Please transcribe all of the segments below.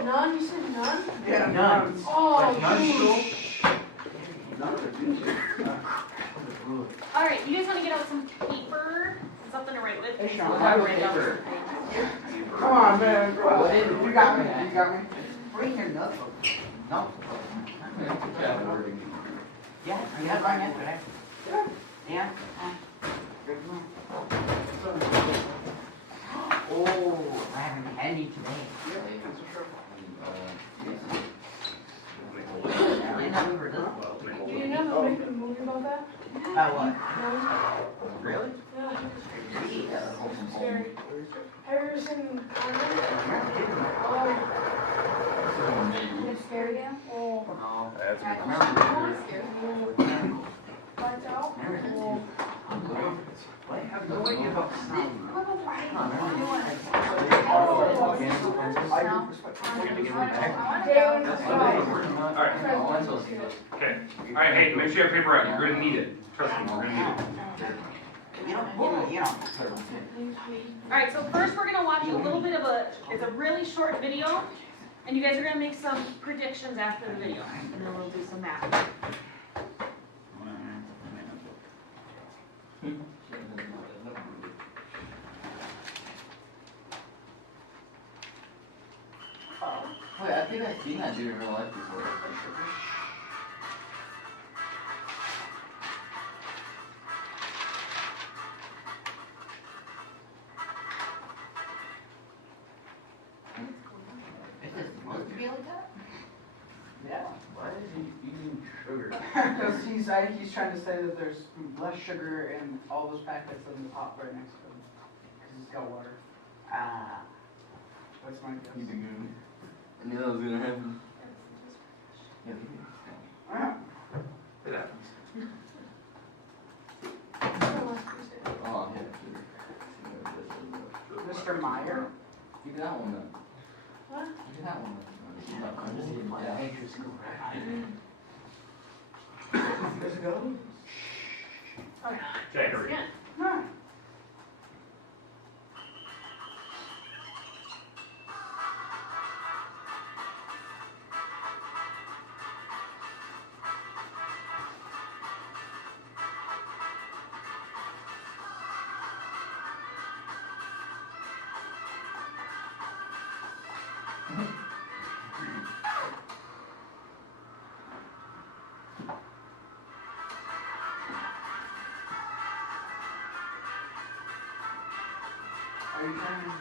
Oh, none? You said none? Yeah, None. Oh, Like none geez. school? Alright, you guys want to get out some paper? Something to write with? Hey, Sean. So I have write down paper. some Come on, man. What is it? You got me. You got me. Bring your notebook. No. Yeah, you had mine yesterday. Yeah. Yeah? Oh, I have a candy today. I never heard of that. You didn't know they made a movie about that? What? No. Really? Yeah. Scary. Harrison. Oh. They're scary now? Oh. No. That's Right. Remember? I want to scare you. Lights out? Oh. I have no idea about sound. Okay. Alright, hey, make sure you have paper out. You're gonna need it. Trust me, we're gonna need it. Alright, so first we're gonna watch a little bit of it's a really short video, and you guys are gonna make some predictions after the video, and then we'll do some math. Wait, I think I've seen that dude in real life before. Is it supposed to be like that? Yeah. Why is he eating sugar? Because I think he's trying to say that there's less sugar in all those packets than the top right next to him. Because it's got water. Ah. That's my guess. He's a goon. I knew that was gonna happen. Yeah. Ah. It happens. Oh, yeah. Mr. Meyer. You did that one then. What? You did that one then. Yeah. Let's go. Okay, hurry. Yeah. Huh. Are you trying?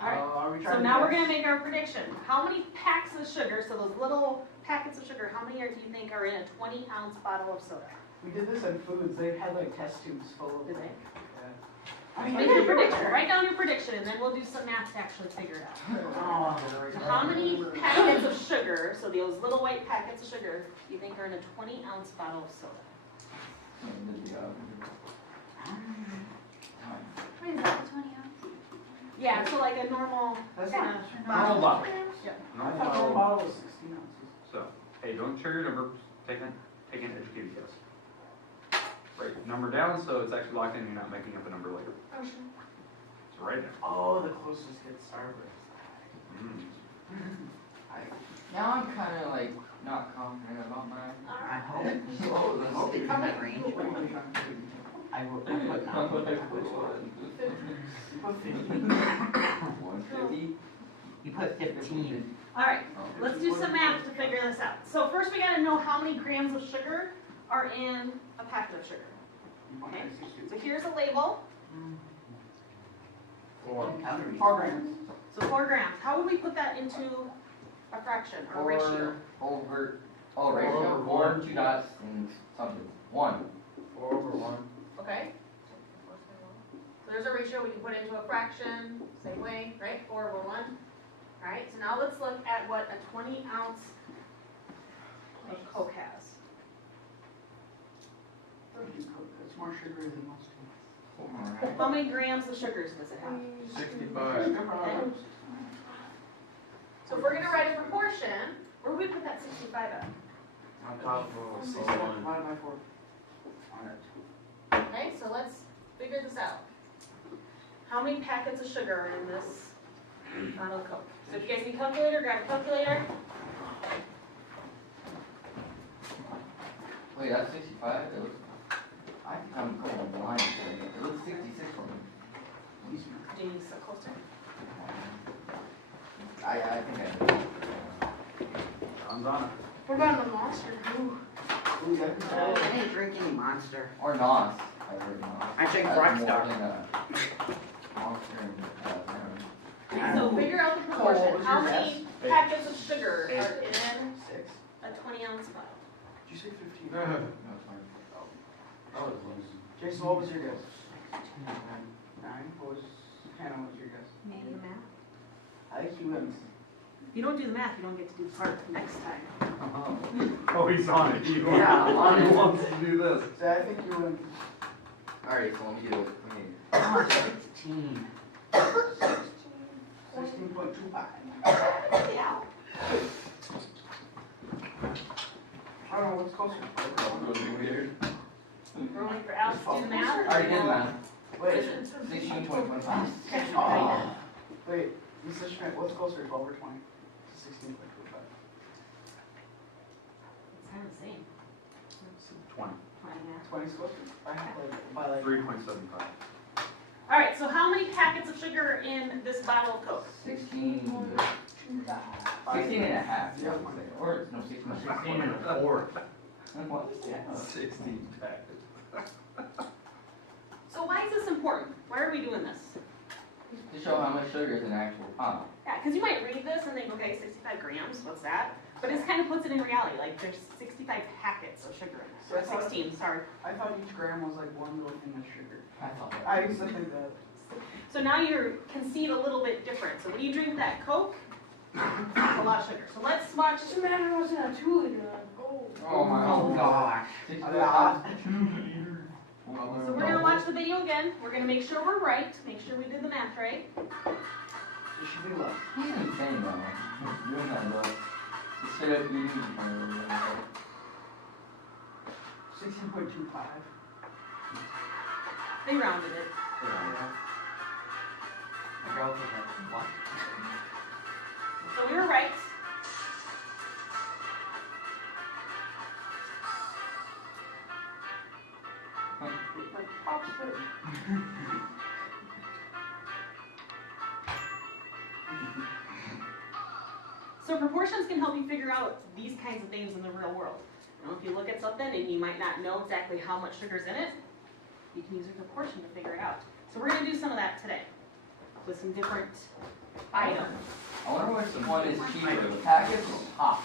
Alright, Are we trying so to now we're guess? gonna make our prediction. How many packs of sugar, so those little packets of sugar, how many do you think are in a 20-ounce bottle of soda? We did this in foods. They had like test tubes full of. Did they? Yeah. Make your prediction, write down your prediction, and then we'll do some math to actually figure it out. So how many packets of sugar, so those little white packets of sugar, do you think are in a 20-ounce bottle of soda? What is that, 20 ounce? Yeah, so like a normal That's kind not. of Normal bottle. Yeah. I Normal thought the bottle. bottle was 16 ounces. So, hey, don't share your number. Take an educated guess. Write number down so it's actually locked in and you're not making up a number later. Oh, sure. So write it. Oh, the closest gets Starburst. Now I'm kind of like not confident about mine. Alright. I hope it's in that range. I will put now. 150. You put 15. Alright, let's do some math to figure this out. So first we gotta know how many grams of sugar are in a packet of sugar. Okay, so here's a label. 4 grams. So 4 grams. How would we put that into a fraction or a ratio? Over. Oh, ratio. 4, 2 dots, and something. 1. 4 over 1. Okay. So there's a ratio we can put into a fraction, same way, right? 4 over 1. Alright, so now let's look at what a 20-ounce of Coke has. It's more sugary than most things. How many grams of sugars does it have? 65. So if we're gonna write a proportion, where would we put that 65 at? On top of 67 divided by 4. Okay, so let's figure this out. How many packets of sugar are in this bottle of Coke. So if you guys need a calculator, grab a calculator. Wait, that's 65? It looks, I think I'm going blind. It looks 66 for me. Do you need to sit closer? I think I do. John's on it. What about the monster? Ooh. Ooh, that's I didn't drink any Monster. Or NOS. I've heard NOS. I drink That's Rockstar. more than a Monster and, So figure out the Cole, what proportion. was How your many guess? packets of sugar are in 6. a 20-ounce bottle? Did you say 15? no, it's fine. Jason, what was your guess? 9. What was, Hannah, what was your guess? Maybe the math. I think he wins. If you don't do the math, you don't get to do part next time. Oh, he's on it. He Yeah, I'm on it. wants to do this. So I think you win. Alright, so let me do it. 16. 16.25. Yeah. I don't know what's closer. Weird. We're waiting for Alex to do the math. I already did math. Wait, 16, 20, 25. oh. Wait, Mr. Schmidt, what's closer, 12 or 20? 16.25. It's kind of the same. 20. 20 is closer? I have like, by like. 3.75. All right, so how many packets of sugar in this bottle of Coke? 16. 16 and a half. Yeah, or, no, 16 and a fourth. What? Yeah. 16 packets. So why is this important? Why are we doing this? To show how much sugar is in an actual pot. Yeah, because you might read this and think, okay, 65 grams, what's that? But it kind of puts it in reality, like there's 65 packets of sugar in So I there. thought- 16, sorry. I thought each gram was like 1 little thing of sugar. I thought that. I used to think that. So now you can see it a little bit different. So when you drink that Coke, it's a lot of sugar. So let's watch. Just imagine what's in a 2 liter. Oh. Oh my Oh gosh. 65 Yeah. times 2 liters. So we're gonna watch the video again. We're gonna make sure we're right. Make sure we did the math right. It should be less. He's insane though. Doing that though. Just straight up eating. 16.25. They rounded it. So we were right. Like Pop's food. So proportions can help you figure out these kinds of things in the real world. You know, if you look at something and you might not know exactly how much sugar's in it, you can use a proportion to figure it out. So we're gonna do some of that today with some different items. I wonder which one is cheaper, the packets or pop?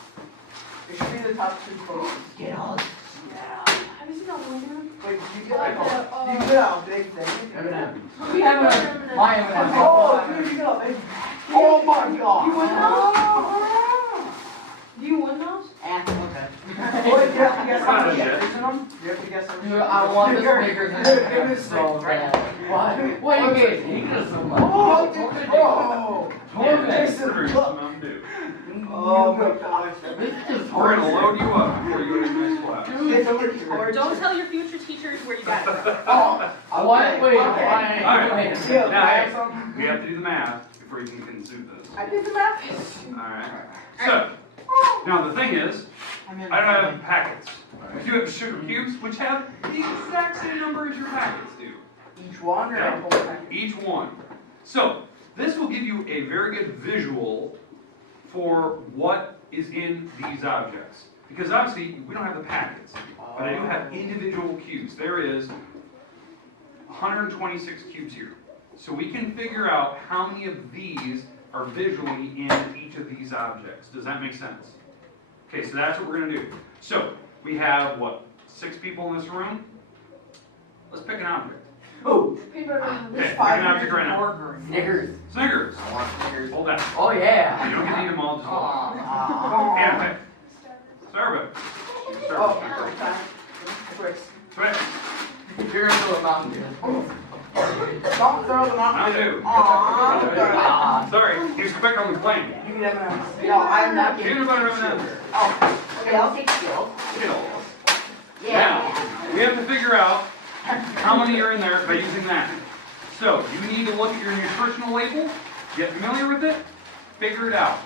It should be the top 2 closest. Get all this. Have you seen that one dude? Wait, did you get like do you get a big thing? M&M's. We have a, my M&M's. Oh, dude, you got a big. Oh my god. You win those? Do you win those? Okay. Wait, you have to guess how Not many yet. Snickers in them? You have to guess how many. Dude, I want the Snickers and Give me the M&M's so Snickers, right? bad. Why? Why you guys hate us so much? Oh, dude, oh. Torment. Jason, look. Mountain Dew. Oh my gosh. This is We're gonna torture. load you up before you go to the next class. It's a little Don't tell your future teachers where you got it from. Oh, I want, wait, Okay. why? Alright. Yeah, Now, I hey, have some. we have to do the math before you can consume this. I did the math. Alright. So, now the thing is, I don't have packets. You have sugar cubes, which have the exact same number as your packets do. Each one or Yeah. a whole packet? Each one. So, this will give you a very good visual for what is in these objects. Because obviously, we don't have the packets, but I do have individual cubes. There is 126 cubes here. So we can figure out how many of these are visually in each of these objects. Does that make sense? Okay, so that's what we're gonna do. So, we have, what, 6 people in this room? Let's pick an object. Oh, People are Okay, doing pick an object right now. Snickers. Snickers. I want Snickers. Hold that. Oh yeah. You don't get to eat them all, just hold. Aw. Anna, serve it. Serve Oh, it. okay. Twix. Twix. You're gonna do a Mountain Dew. Don't throw them out. Mountain Dew. Ah. Sorry, he was quick on the plane. You can have M&M's. No, I'm not getting. Peanut butter M&M's. Oh, Okay, I'll take Skittles. Skittles. Yeah. Now, we have to figure out how many are in there by using that. So, you need to look at your nutritional label, Get familiar with it, figure it out.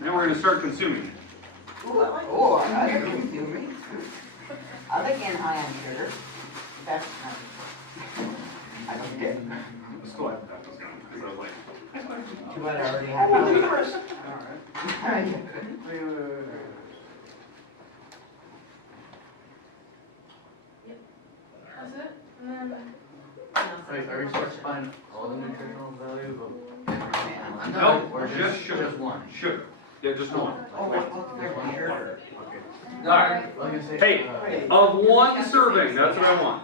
Then we're gonna start consuming it. Oh, I didn't feel me. I like anti sugar. That's not. I don't get it. I'm still glad that was gone, because I was like, Too bad I already have it. Alright. Wait. That's it? And then, Wait, are we supposed to find all the nutritional value of Man, no, or just sugar. Just one? Sugar. Yeah, just one. Oh, what's their sugar? Okay. Alright, like I say. Hey, of one serving, that's what I want.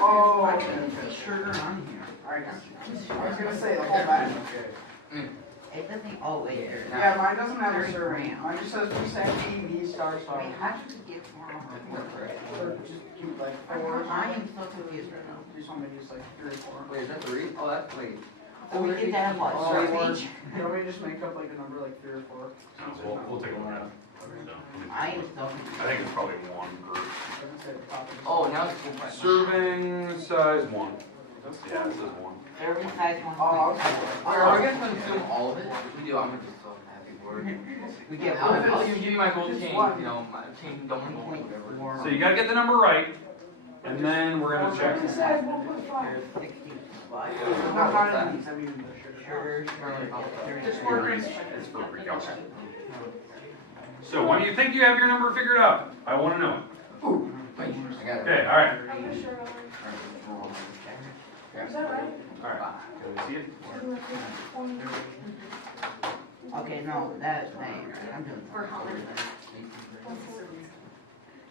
Oh, I can put sugar on here. Alright, I was gonna say the whole bag. It doesn't, oh wait, there's not. Yeah, mine doesn't have a serving. Mine just says percent TV star star. Wait, how did you get more on Or just keep like four. I am so confused right now. You just want me to use like 3 or 4. Wait, is that 3? Oh, that's, wait. So we get to have what, Oh, serve one. each? You want me to just make up like a number like 3 or 4? We'll take a look at it. I am so confused. I think it's probably one group. Doesn't say the top of the- Oh, now it's 4.5. Serving size 1. Yeah, it says 1. Serving size one Oh, point okay. four. Are we gonna consume all of it? If we do, I'm gonna be so happy for it. We get I'll give you my gold Just chain, one. you know, my chain don't know whatever. So you gotta get the number right, and then we're gonna check. it says 1.5. 65. Not in these, I mean the sugar. Sugar. Just four grams. It's for precalculation. So when do you think you have your number figured out? I wanna know it. Wait, I got it. Okay, alright, I'm pretty sure. Is that right? alright. Can we see it? Okay, no, that's thing, I'm doing. Or how many?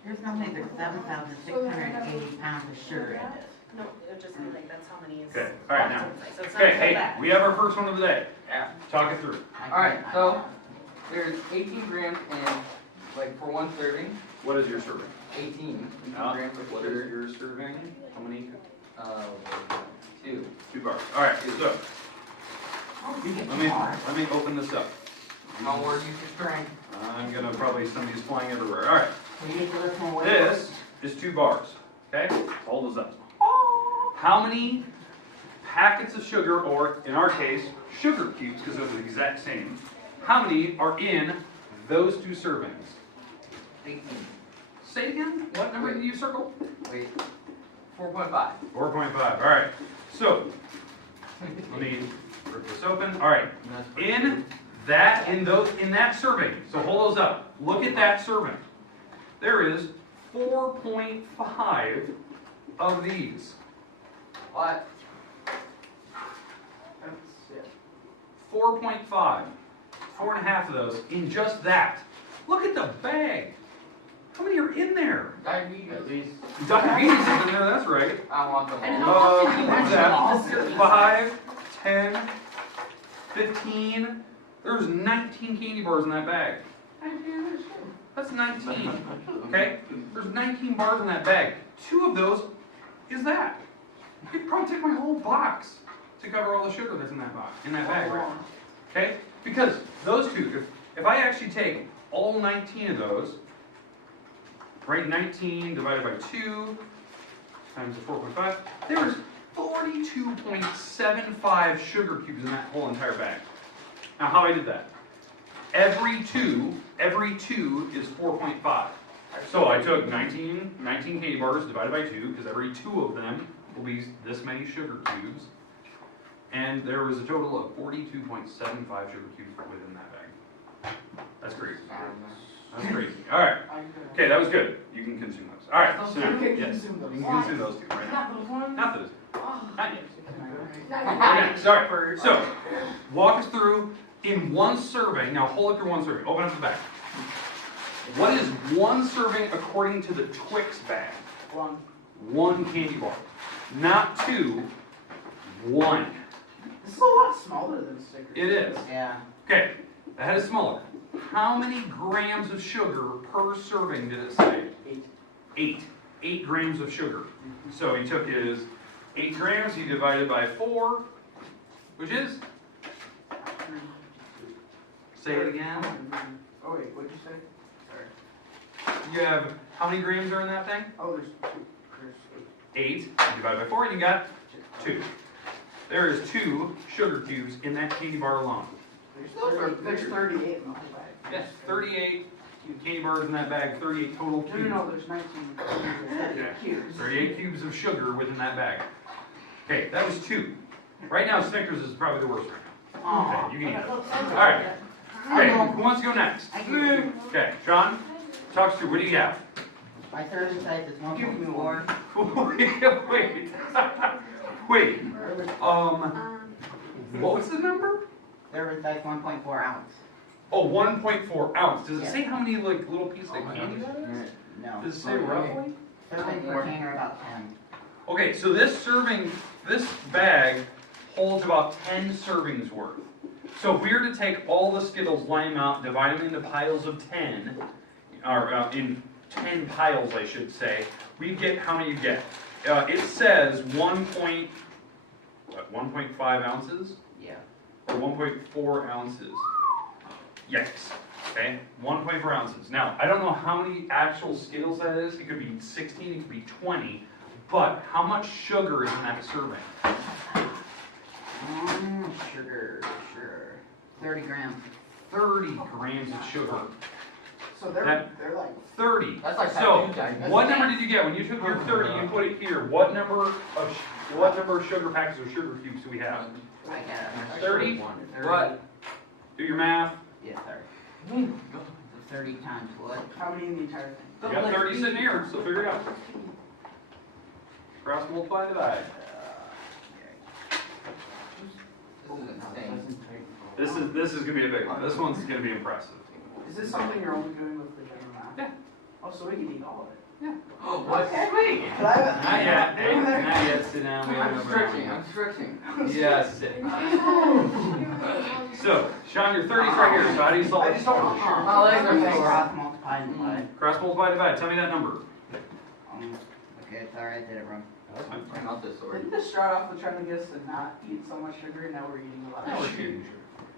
There's no way there's 7,680 pounds of sugar in this. No, it would just be like, that's how many is. Okay, alright now. So it's not Okay, so hey, bad. we have our first one of the day. Yeah. Talk it through. Alright, so there's 18 grams in, like, for one serving, What is your serving? 18 Uh, grams of What is sugar. your serving? How many? Uh, 2. 2 bars. Alright, so, You get let me, more. let me open this up. How more do you subtract? I'm gonna probably send these flying everywhere. Alright, We get to listen more. this is 2 bars, okay? Hold those up. How many packets of sugar, or in our case, sugar cubes, because they're the exact same, how many are in those 2 servings? 18. Say again, what number did you circle? Wait. 4.5. 4.5, alright. So, let me rip this open. Alright, in that serving, so hold those up. Look at that serving. There is 4.5 of these. What? That's it. 4.5. 4.5 of those in just that. Look at the bag. How many are in there? Diabetes. At least. Diabetes is in there, that's right. I want them And all. how much did you What's mention that? 5, 10, 15. There's 19 candy bars in that bag. That's 19. Okay? There's 19 bars in that bag. 2 of those is that. You could probably take my whole box to cover all the sugar that's in that box, in that bag right now. Okay? Because those 2, if I actually take all 19 of those, right, 19 divided by 2 times the 4.5, there's 42.75 sugar cubes in that whole entire bag. Now how I did that? Every two is 4.5. So I took 19 candy bars divided by 2, because every 2 of them will be this many sugar cubes. And there was a total of 42.75 sugar cubes within that bag. That's great. That's great. Alright. Okay, that was good. You can consume those. Alright, so now, You can yes. consume those. You can consume those 2 right now. Not those ones. Not those. Oh. Not yet. Not Okay, sorry. So, walk us through in one serving. Now hold up your one serving. Open up the bag. What is one serving according to the Twix bag? 1. 1 candy bar. Not 2, 1. This is a lot smaller than stickers. It is. Yeah. Okay, that is smaller. How many grams of sugar per serving did it say? 8. 8 grams of sugar. So he took his 8 grams, he divided by 4, which is? Say it again. Oh wait, what'd you say? Sorry. You have, how many grams are in that thing? Oh, there's 2. There's 8. You divide by 4 and you got 2. there is 2 sugar cubes in that candy bar alone. There's 38 in the whole bag. Yes, 38 candy bars in that bag, 38 total No, cubes. no, there's 19 Okay. cubes. 38 cubes of sugar within that bag. Okay, that was 2. Right now, Snickers is probably the worst right now. Aw. Okay, you can eat it. Alright, okay, who wants to go next? I can- Okay, John, talk to, what do you have? My serving size is Give me 1.4. Wait, what was the number? Serving size 1.4 ounce. Oh, 1.4 ounce. Does it Yeah. say how many like little pieces of candy that is? No. Does it say roughly? Serving container about 10. Okay, so this bag holds about 10 servings worth. So if we were to take all the Skittles, line them out, divide them into piles of 10, or in 10 piles, I should say, we get how many you get. It says 1.5 ounces Yeah. or 1.4 ounces. Yikes. Okay, 1.4 ounces. Now, I don't know how many actual Skittles that is. It could be 16, it could be 20. But how much sugar is in that serving? Sugar. 30 grams. 30 grams of sugar. So they're That- like 30. That's like So, that. what number did you get when you took your 30? You put it here. What number of sugar packets or sugar cubes do we have? I got it. 30? What? Do your math. Yeah, 30. 30 times what? how many in the entire thing? You got 30 sitting here, so figure it out. Cross multiply divide. This is gonna be a big one. This one's gonna be impressive. Is this something you're only doing with the general amount? Yeah. Oh, so we can eat all of it. What? Sweet. But I haven't- Not yet. Hey, not yet. Sit down. We I'm have stretching. Yes. Sit. So, Sean, your 30's right here. So how do you solve I it? just don't want sugar. My legs are Okay, sore. cross multiply and divide. Cross multiply divide. Tell me that number. Okay, sorry, I did it wrong. That's fine. I'm not this sword. Didn't this start off with trying to get us to not eat so much sugar, and now we're eating a lot Now of we're sugar? shooting.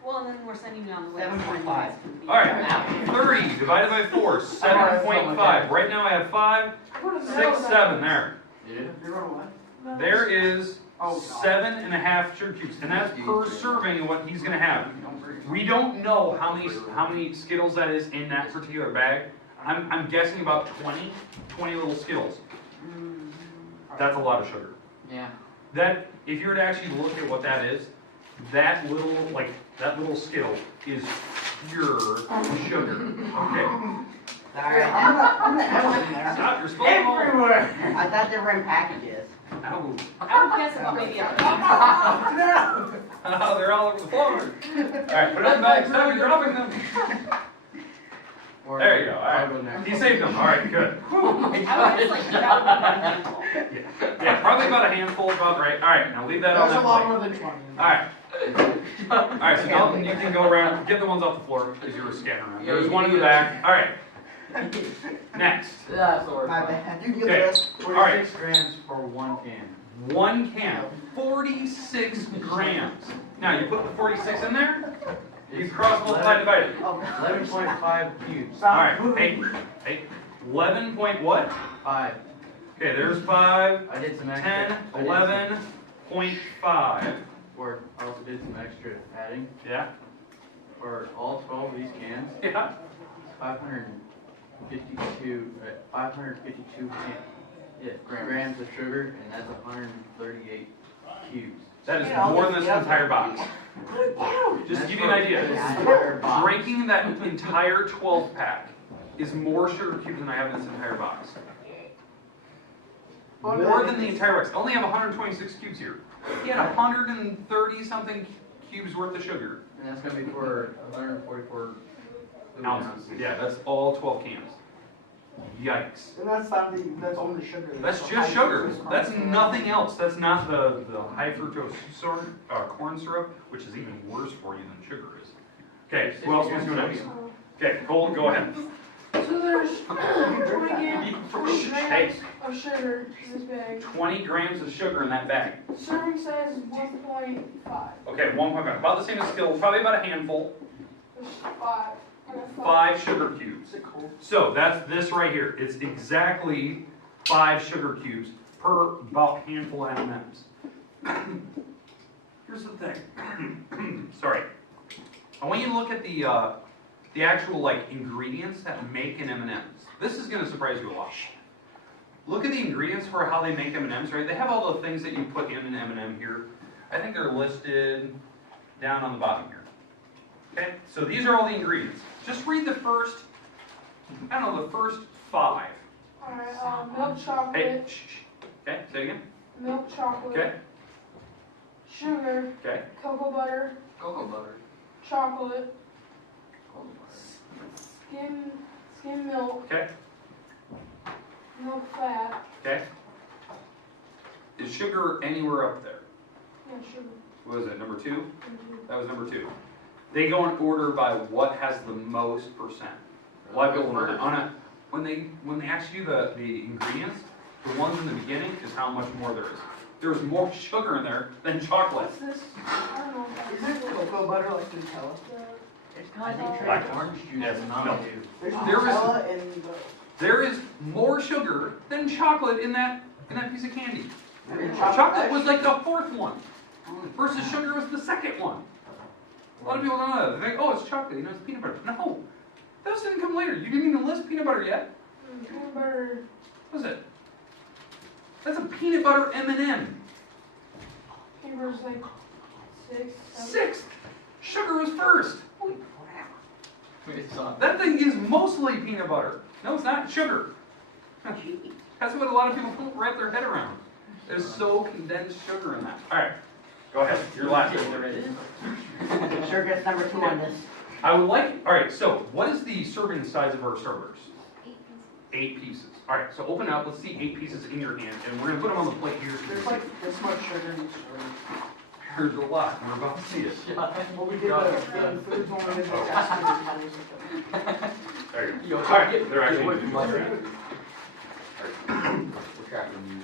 Well, and then we're sending you on the way. 7.5. All right. 30 divided by 4, 7.5. Right now I have 5, 6, 7 there. You're going what? There is Oh, 7.5 sugar cubes, and that's per serving of what he's gonna have. Don't worry. We don't know how many Skittles that is in that particular bag. I'm guessing about 20 little Skittles. That's a lot of sugar. Yeah. That, if you were to actually look at what that is, that little Skittle is pure sugar. Okay. Sorry, I'm the L in there. Stop, you're supposed to all. Everywhere. I thought they were in packages. Ow. I would guess about maybe a No. Oh, they're all over the floor. Alright, put it in the bag, stop you dropping them. There you go, alright. You saved them, alright, good. I would guess like that would be a handful. Yeah, probably about a handful, about right. Alright, now leave that on That's a that lot plate. more than 20. Alright. Alright, so Dalton, you can go around, get the ones off the floor, because you were scanning around. There's one in the back. Alright. Next. That's the word. My bad. You can get Okay. the rest. 46 grams for 1 can. 1 can, 46 grams. Now, you put the 46 in there, you cross multiply divide it. 11.5 cubes. Alright, hey, 11 point what? 5. Okay, there's 5, I did some 10, 11.5. Or I also did some extra adding. Yeah? For all 12 of these cans, Yeah. 552 grams of sugar, and that's 138 cubes. That is more than this entire box. Just to give you an idea, Entire box. drinking that entire 12 pack is more sugar cubes than I have in this entire box. More than the entire box. I only have 126 cubes here. He had 130 something cubes worth of sugar. And that's going to be for 144 Ounces. Yeah, that's all 12 cans. Yikes. And that's only sugar. That's high just sugar. fructose corn That's syrup. nothing else. That's not the high fructose corn syrup, which is even worse for you than sugar is. Okay, who else wants to go next? Okay, Cole, go ahead. So there's 20 Hey, grams of sugar in this bag. 20 grams of sugar in that bag. Serving size is 1.5. Okay, 1.5. About the same as Skittles, probably about a handful. There's 5. I got 5 sugar cubes. Is it cold? So that's this right here. It's exactly 5 sugar cubes per about handful of M&Ms. here's the thing. Sorry. I want you to look at the actual like ingredients that make an M&M's. This is gonna surprise you a lot. Look at the ingredients for how they make M&M's, right? They have all the things that you put in an M&M here. I think they're listed down on the bottom here. Okay, so these are all the ingredients. Just read the first, I don't know, the first 5. Alright, milk Hey, chocolate, shh, shh. Okay, say it again. milk chocolate, Okay, sugar, okay. cocoa butter, Cocoa butter. chocolate, Cocoa butter. skim milk, Okay, milk fat, okay. Is sugar anywhere up there? yeah, sugar. What was it, number 2? and you- That was number 2. They go in order by what has the most percent. A lot of people learn when they actually do the ingredients, the ones in the beginning is how much more there is. There's more sugar in there than chocolate. What's this? I don't know if Is that's it cocoa butter like Nutella? It's I kind think of Black orange juice Yes, is no. not. There's There is- Nutella in the. There is more sugar than chocolate in that piece of candy. in Chocolate was like the 4th one, versus sugar was the 2nd one. A lot of people don't know that. They think, oh, it's chocolate, you know, it's peanut butter. No, those didn't come later. You didn't even list peanut butter yet. peanut butter. What was it? That's a peanut butter M&M. Peanut butter's like 6, 7. 6th. Sugar was 1st. It's not. That thing is mostly peanut butter. No, it's not. Sugar. That's what a lot of people don't wrap their head around. There's so condensed sugar in that. All right, go ahead. Your last one. Sure gets number 2 on this. I would like. All right. So, what is the serving size of our Starburst? 8 pieces. All right. So, open up. Let's see 8 pieces in your hand, and we're gonna put them on the plate here. So you There's can like this much sugar in each one. see. There's a lot. We're about to see it. Well, we did the foods one, we did the fast food. There you Yo, go. All right. They're actually. Yo, what- We're tracking you.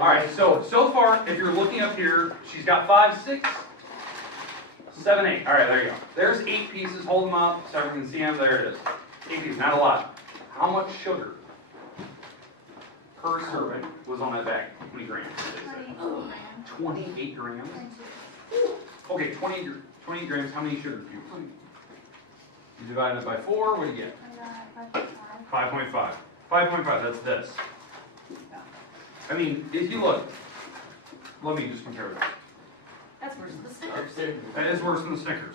All right, so far, if you're looking up here, she's got 5, 6, 7, 8. All right, there you go. There's 8 pieces. Hold them up so everyone can see them. There it is. 8 pieces, not a lot. How much sugar per serving was on that bag? How many grams did it say? 28 grams. Okay, 28 grams. How many sugar cubes? You divide it by 4. What do you get? 5.5. 5.5. That's this. I mean, if you look, let me just compare that. That's worse than the Snickers. That is worse than the Snickers.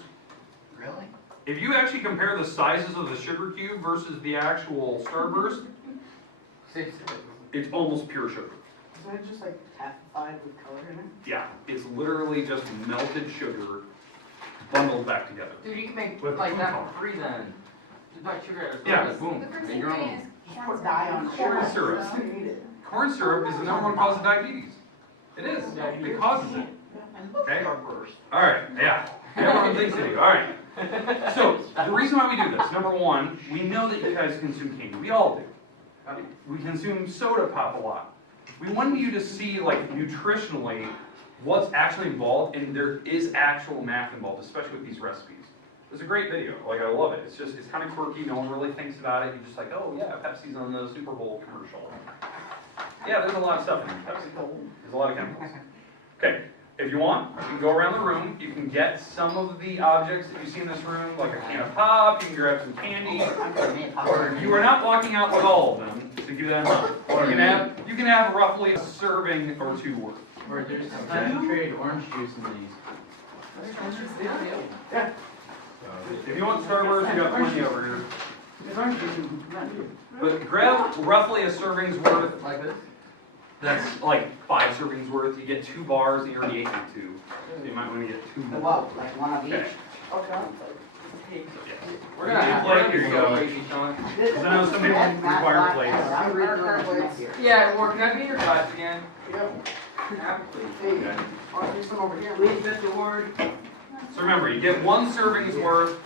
Really? If you actually compare the sizes of the sugar cube versus the actual Starburst, it's almost pure sugar. Isn't it just like taffy with color in it? Yeah, it's literally just melted sugar bundled back together. Dude, you can make With like food that color. for free then. Just buy sugar at a store. Yeah, Just boom. The first Make your own. ingredient is Just put dye on Corn sugar. syrup. Just eat it. Corn syrup is the #1 cause of diabetes. It is. It causes it. Okay? All right, yeah. Everyone thinks they do. All right. So, the reason why we do this, number 1, we know that you guys consume candy. We all do. We consume soda pop a lot. We want you to see, like, nutritionally, what's actually involved, and there is actual math involved, especially with these recipes. It's a great video. Like, I love it. It's just, it's kind of quirky. No one really thinks about it. You're just like, oh, yeah, Pepsi's on the Super Bowl commercial. Yeah, there's a lot of stuff in Pepsi. There's a lot of chemicals. Okay, if you want, you can go around the room. You can get some of the objects that you see in this room, like a can of pop. You can grab some candy. Or you are not walking out with all of them, so keep that in mind. You can have roughly a serving or 2 worth. Or there's some concentrated orange juice in these. Yeah. If you want Starburst, you got plenty over here. But grab roughly a serving's worth. Like this? That's like 5 servings worth. You get 2 bars, and you already ate 2. So you might want to get 2 The more. what? Like one of each? Okay. Okay. We're gonna have Plate, to here you go. baby Sean. Because I know some people require plates. I'm reading this here. Yeah, Ward, can I be in your class again? Yep. Absolutely. Hey, I'll do some over here. Please, Mr. Ward. So remember, you get 1 serving's worth.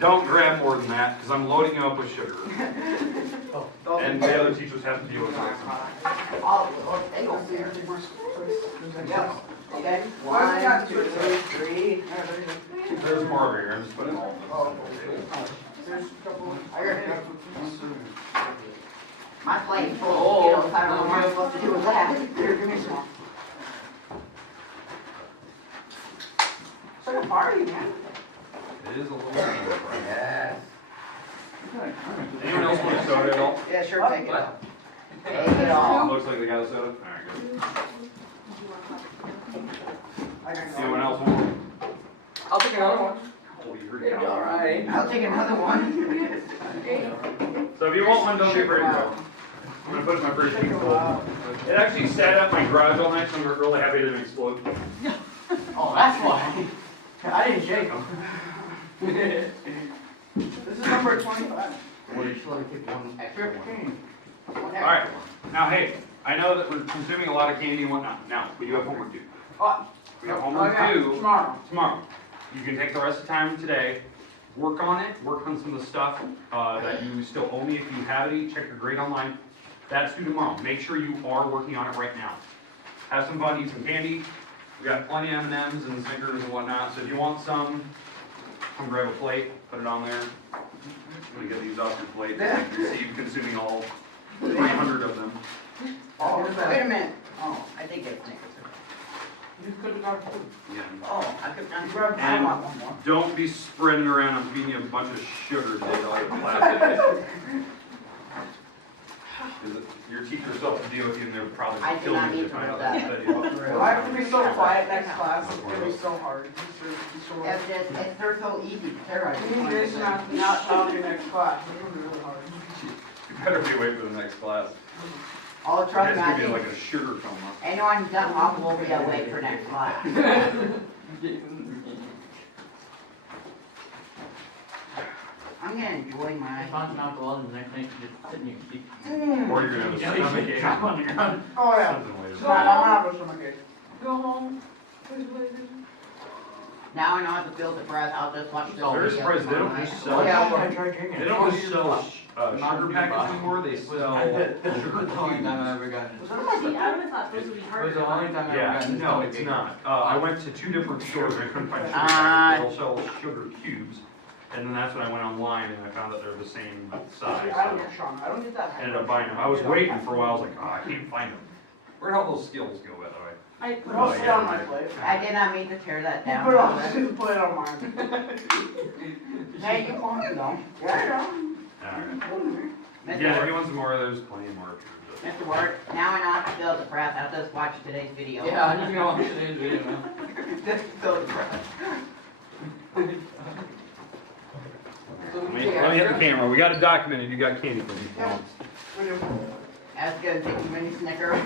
Don't grab more than that, because I'm loading you up with sugar. And the other teachers have to deal with that. Oh, they go there. Yep. Okay. 1, 2, 3. There's more over here. I'm just putting all of them. There's a couple. I got it. My plate's full of Skittles. I don't know what I'm supposed to do with that. Here, give me some. a party, man. It is a little candy bar. Yes. Anyone else want a soda at all? Yeah, sure, take it all. Take it all. Looks like they got a soda. Alright, good. I gotta go. Anyone else want? I'll take another one. Oh, you heard It's it. alright. I'll take another one. So if you want one, don't be afraid to go. I'm gonna put it in my fridge. Take a while. It actually sat at my garage all night, so I'm really happy it didn't explode. Oh, that's why. I didn't shake them. This is number 25. Well, you should only pick one extra one. 15. One Alright, extra one. now hey, I know that we're consuming a lot of candy and whatnot. Now, we do have homework due. Oh, We have oh, homework yeah, due tomorrow. tomorrow. You can take the rest of the time today, work on it, work on some of the stuff that you still owe me. If you have any, check your grade online. That's due tomorrow. Make sure you are working on it right now. Have some fun, eat some candy. We got plenty of M&Ms and Snickers and whatnot, so if you want some, come grab a plate, put it on there. I'm gonna get these off your plate, so you can see you consuming all 300 of them. Oh, where's that? Wait a minute. Oh, I think it's Snickers. You could have got two. Yeah. Oh, I could not. Grab I one. want one more. Don't be spreading around. I'm feeding you a bunch of sugar today, all your plastic. Your teachers still have to deal with you, and they're probably I do killing not you need to to find know out that. this video. I have to be so quiet next class. It's gonna be so hard. It's so hard. They're so easy to terrorize. You need this not talking next class. It's gonna be really hard. You better be awake for the next class. Oh, It's trust me, gonna I be think like a sugar coma. anyone done up will be awake for next class. I'm gonna enjoy my. Fountain alcohol and the next thing you just sit in your seat. Or you're gonna have a stomach ache. on the ground. Oh, yeah. Something later. It's not, I'm gonna have a stomachache. Go home. Please, please. Now I know how to build the bread, I'll just watch the Very video surprised they don't tomorrow just night. sell. Oh, yeah. I tried drinking it. They don't just sell sugar packets anymore. They sell It was sugar the only time I cubes. ever got it. See, I would've thought those would be It harder was to the only find. time I ever Yeah, got it. no, it's not. I went to 2 different stores and I couldn't find sugar Ah. packets. They'll sell sugar cubes. And then that's when I went online and I found that they're the same size. I don't So get Sean. I don't get that. I ended up buying them. I was waiting for a while. I was like, oh, I can't find them. Where'd all those skills go, by the way? I put it on my plate. I did not mean to tear that You down. put it on, put it on mine. Hey, you want it though? Yeah, Alright. yeah. Yeah, if Mr. you want some more, there's plenty more. Ward, Mr. Ward, now I know how to build the bread, I'll just watch today's video. Yeah, I just gonna watch today's video now. Just build the bread. Let me hit the camera. We got it documented. You got candy from me. Yeah. That's good, take as many Snickers.